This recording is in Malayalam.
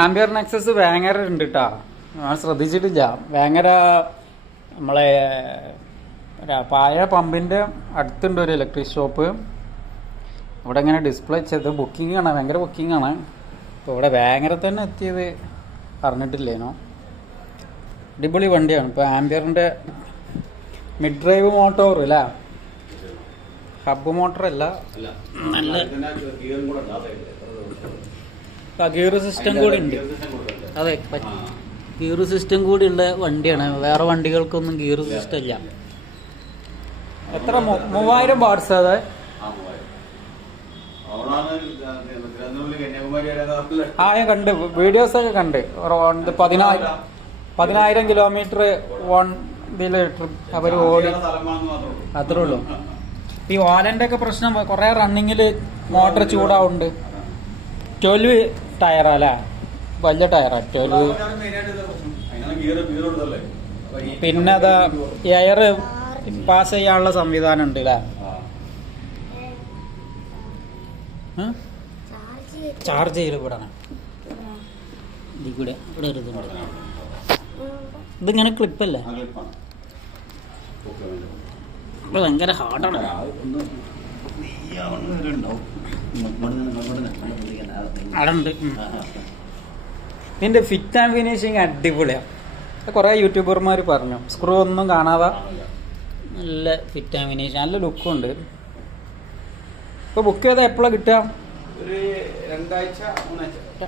ആംബിയർ നെക്സസ് വേങ്ങര ഉണ്ട് കേട്ടോ ഞാൻ ശ്രദ്ധിച്ചിട്ടില്ല. വേങ്ങര നമ്മളെ പായ പമ്പിന്റെ അടുത്തുണ്ട് ഒരു ഇലക്ട്രിക് ഷോപ്പ് ഇവിടെ ഇങ്ങനെ ഡിസ്പ്ലേ ചെയ്ത് ബുക്കിംഗ് ആണ് ഭയങ്കര ബുക്കിംഗ് ആണ്. അപ്പോൾ ഇവിടെ വേങ്ങര തന്നെ എത്തിയത് അറിഞ്ഞിട്ടില്ലേനോ? അടിപൊളി വണ്ടിയാണ്. ഇപ്പോൾ ആംബിയറിന്റെ മിഡ് ഡ്രൈവ് മോട്ടോർ അല്ലേ? ഹബ്ബ് മോട്ടർ അല്ല. നല്ല ഗിയർ സിസ്റ്റം കൂടി ഉണ്ട്. അതെ ഗിയർ സിസ്റ്റം കൂടി ഉള്ള വണ്ടിയാണ്. വേറെ വണ്ടികൾക്കൊന്നും ഗിയർ സിസ്റ്റം ഇല്ല. എത്ര മൂവായിരം പാർട്സ് അതെ? ആ ഞാൻ കണ്ട്. വീഡിയോസ് ഒക്കെ കണ്ട്. പതിനായിരം പതിനായിരം കിലോമീറ്റർ വൺ ഇതിൽ അവർ ഓടി. അത്രേ ഉള്ളൂ. ഈ ഓലന്റെ ഒക്കെ പ്രശ്നം കുറെ റണ്ണിങ്ങിൽ മോട്ടർ ചൂടാവുന്നുണ്ട് ട്വൽവ് ടയറാ അല്ലേ വലിയ ടയറാ. ഒരു പിന്നെ അതാ എയർ പാസ് ചെയ്യാനുള്ള സംവിധാനം ഉണ്ട് അല്ലേ ചാർജ് ചെയ്യൽ ഇവിടെ ഇതിൽ കൂടെ ഇവിടെ ഒരു ഇതുണ്ട് ഇതിങ്ങനെ ക്ലിപ്പല്ലേ? ഭയങ്കര ഹാർഡാണ്. അവിടെ ഉം. ഇതിന്റെ ഫിറ്റ് ആൻഡ് ഫിനിഷിങ് അടിപൊളിയാണ് കുറേ യൂട്യൂബർമാർ പറഞ്ഞു സ്ക്രൂ ഒന്നും കാണാതെ. നല്ല ഫിറ്റ് ആൻഡ് ഫിനിഷിങ് നല്ല ലുക്കും ഉണ്ട്. ഇപ്പോൾ ബുക്ക് ചെയ്താൽ എപ്പോഴാണ് കിട്ടുക ഒരു രണ്ടാഴ്ച മൂന്നാഴ്ച.